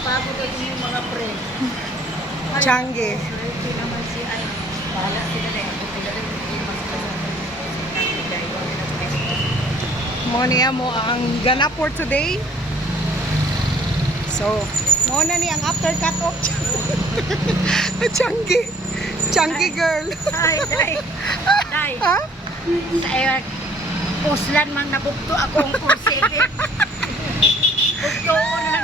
Napagod at yung mga pre. Changi. Hindi naman si ay. Bahala sila na ako. Sila rin yung Mo niya mo ang ganap for today. So, mo na ni ang after cut off. Changi. Changi girl. Ay, day. Day. Ha? Sa puslan mang nabugto akong kursige. Bugto ko na.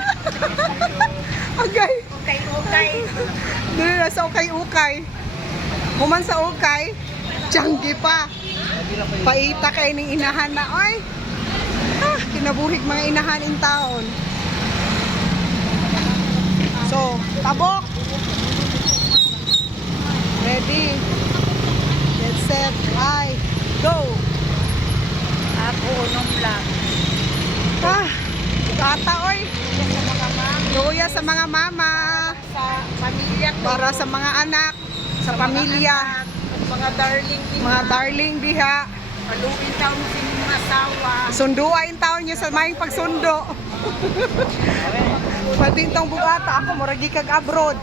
Agay. Okay, okay. Dili na sa ukay-ukay. Human sa ukay, Changi pa. Paita kay ning inahan na, oy. Kinabuhig mga inahan in taon. So, tabok. Ready. Get set. Ay, go. Ako unom lang. Gata, oy. Luya sa mga mama. Sa pamilya ko. Para sa mga anak. Sa pamilya. Mga darling din. Mga darling diha. Paluin taon sa inyong asawa. Sunduain taon niyo sa maing pagsundo. Pati itong bugata ako, muragi kag abroad.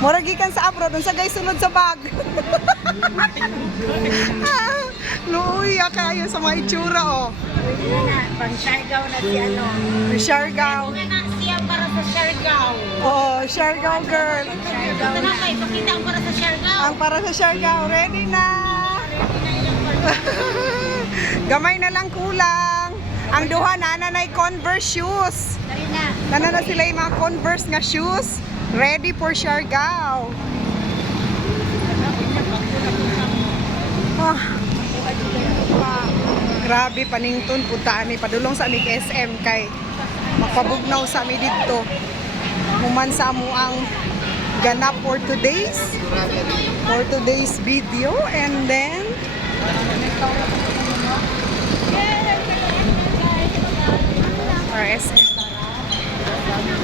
Muragi kan sa abroad, unsa guys sunod sa bag. Luya kayo sa mga itsura, oh. Pang Siargao na si ano. Siargao. Na siya para sa Siargao. Oh, Siargao girl. Siargao na. Ipakita ang para sa Siargao. Ang para sa Siargao, ready na. Gamay na lang kulang. Ang duha na nanay Converse shoes. Dari na. Nana na sila yung mga Converse nga shoes. Ready for Siargao. Grabe panington puntaan ni padulong sa amig SM kay makabugnaw sa ami didto. Human sa amo ang ganap for today's video, and then our SM.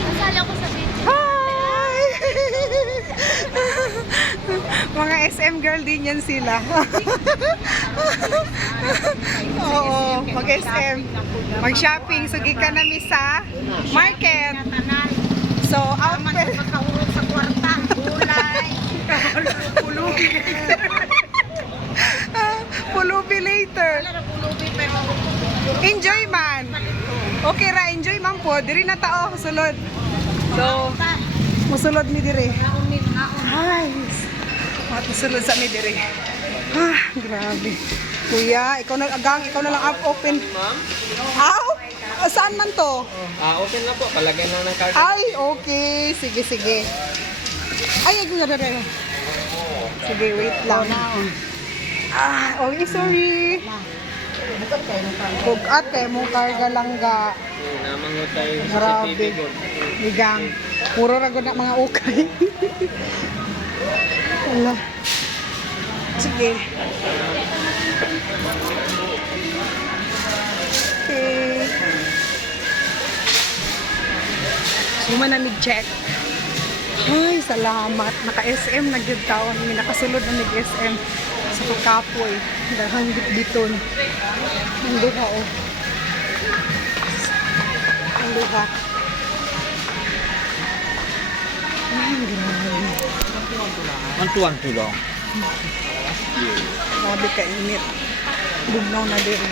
Kasali ako sa video. Hi! Mga SM girl din yan sila. Oo, mag-SM. Mag-shopping. Sugi ka namin sa market. So, outfit. Pagkahurot sa kwarta. Gulay. Pulubi. Pulubi later. Pulubi pero Enjoy man. Okay ra, enjoy man po. Diri na tao, sulod. So, musulod mi diri. Ay, matusulod sa mi diri. Grabe. Kuya, ikaw na agang, ikaw na lang open. Aw, saan man to? Open na po. Palagyan lang ng card. Ay, okay. Sige, sige. Ay, ay. Sige, wait lang. Okay, sorry. Bugat kayo mo karga langga. Namangot tayo sa Grabe. CCTV. Ligang. Puro ragod na mga ukay. Wala. Sige. Okay. Suma na check. Ay, salamat. Naka-SM na gyud taon. Nakasulod na nag-SM sa pagkapoy. Dahang biton. Ang duha, oh. Ang duha. Ay, grabe. Antuan tulong. Grabe ka init. Bugnaw na din.